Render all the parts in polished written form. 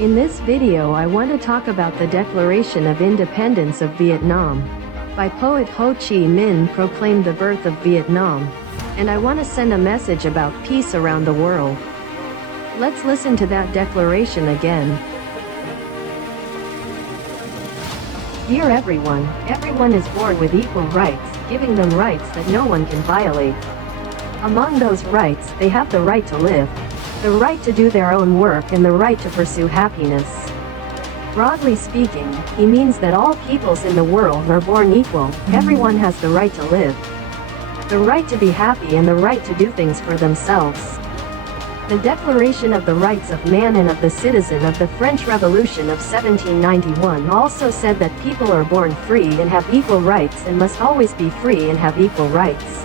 In this video I want to talk about the Declaration of Independence of Vietnam. By poet Ho Chi Minh proclaimed the birth of Vietnam. And I want to send a message about peace around the world. Let's listen to that declaration again. Dear everyone, everyone is born with equal rights, giving them rights that no one can violate. Among those rights, they have the right to live, the right to do their own work, and the right to pursue happiness. Broadly speaking, he means that all peoples in the world are born equal. Everyone has the right to live, the right to be happy, and the right to do things for themselves. The Declaration of the Rights of Man and of the Citizen of the French Revolution of 1791 also said that people are born free and have equal rights and must always be free and have equal rights.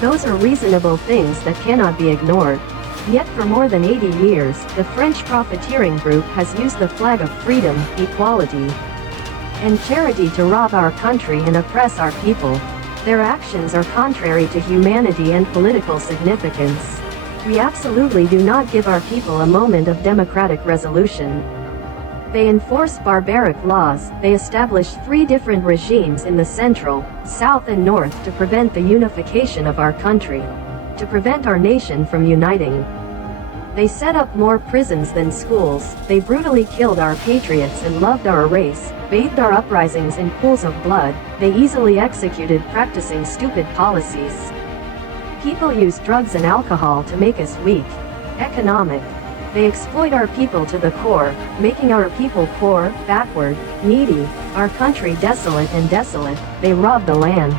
Those are reasonable things that cannot be ignored. Yet for more than 80 years, the French profiteering group has used the flag of freedom, equality, and charity to rob our country and oppress our people. Their actions are contrary to humanity and political significance. We absolutely do not give our people a moment of democratic resolution. They enforce barbaric laws. They establish 3 different regimes in the central, south, and north to prevent the unification of our country, to prevent our nation from uniting. They set up more prisons than schools. They brutally killed our patriots and loved our race, bathed our uprisings in pools of blood. They easily executed practicing stupid policies. People use drugs and alcohol to make us weak, economic. They exploit our people to the core, making our people poor, backward, needy, our country desolate and desolate. They rob the land,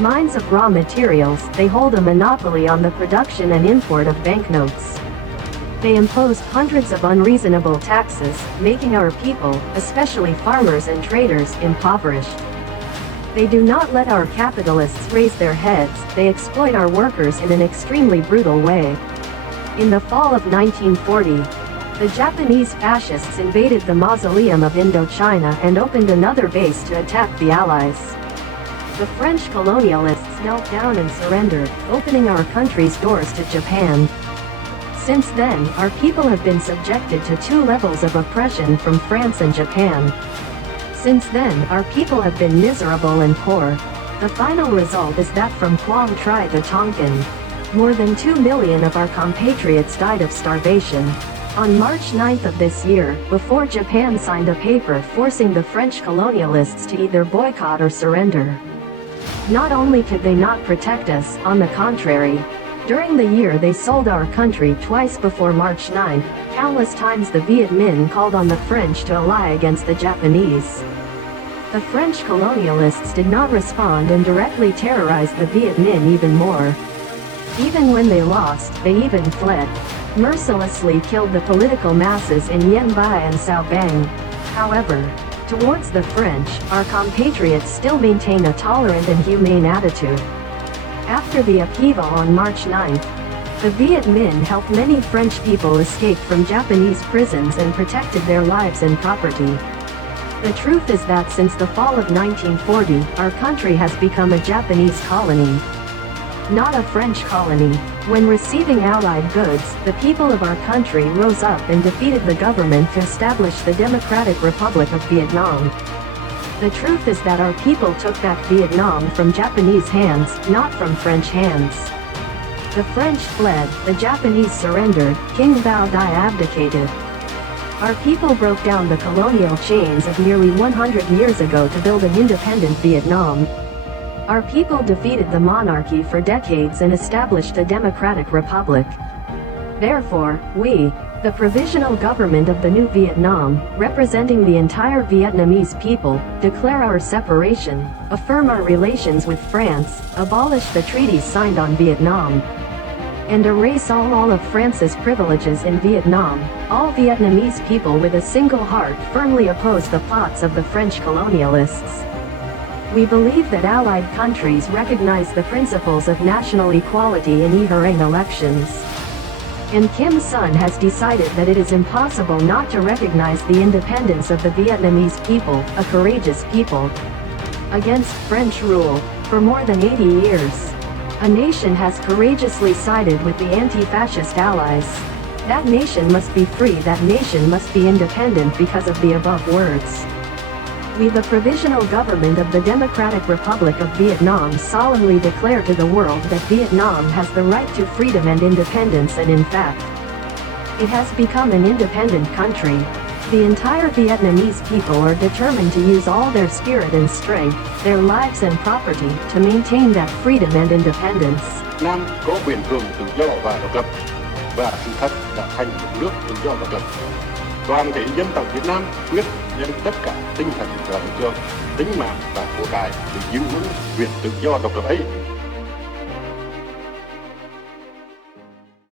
mines of raw materials. They hold a monopoly on the production and import of banknotes. They impose hundreds of unreasonable taxes, making our people, especially farmers and traders, impoverished. They do not let our capitalists raise their heads. They exploit our workers in an extremely brutal way. In the fall of 1940, the Japanese fascists invaded the mausoleum of Indochina and opened another base to attack the Allies. The French colonialists knelt down and surrendered, opening our country's doors to Japan. Since then, our people have been subjected to 2 levels of oppression from France and Japan. Since then, our people have been miserable and poor. The final result is that from Quang Tri to Tonkin, more than 2 million of our compatriots died of starvation. On March 9th of this year, before Japan signed a paper forcing the French colonialists to either boycott or surrender, not only could they not protect us, on the contrary, during the year they sold our country twice. Before March 9, countless times the Viet Minh called on the French to ally against the Japanese. The French colonialists did not respond and directly terrorized the Viet Minh even more. Even when they lost, they even fled, mercilessly killed the political masses inIen Bai and Sao Bang. However, towards the French, our compatriots still maintain a tolerant and humane attitude. After the upheaval on March 9, the Viet Minh helped many French people escape from Japanese prisons and protected their lives and property. The truth is that since the fall of 1940, our country has become a Japanese colony, not a French colony. When receiving Allied goods, the people of our country rose up and defeated the government to establish the Democratic Republic of Vietnam. The truth is that our people took back Vietnam from Japanese hands, not from French hands. The French fled, the Japanese surrendered, King Bao Dai abdicated. Our people broke down the colonial chains of nearly 100 years ago to build an independent Vietnam. Our people defeated the monarchy for decades and established a democratic republic. Therefore, we, the provisional government of the new Vietnam, representing the entire Vietnamese people, declare our separation, affirm our relations with France, abolish the treaties signed on Vietnam, and erase all of France's privileges in Vietnam. All Vietnamese people with a single heart firmly oppose the plots of the French colonialists. We believe that Allied countries recognize the principles of national equality in e-hering elections. And Kim Son has decided that it is impossible not to recognize the independence of the Vietnamese people, a courageous people, against French rule. For more than 80 years, a nation has courageously sided with the anti-fascist allies. That nation must be free. That nation must be independent because of the above words. We, the Provisional Government of the Democratic Republic of Vietnam, solemnly declare to the world that Vietnam has the right to freedom and independence, and in fact, it has become an independent country. The entire Vietnamese people are determined to use all their spirit and strength, their lives and property, to maintain that freedom and independence. Nam có quyền hưởng tự do và độc lập, và sự thật đã thành một nước tự do độc lập. Toàn thể dân tộc Việt Nam quyết dâng tất cả tinh thần và lực lượng, tính mạng và của cải để giữ vững quyền tự do độc lập ấy.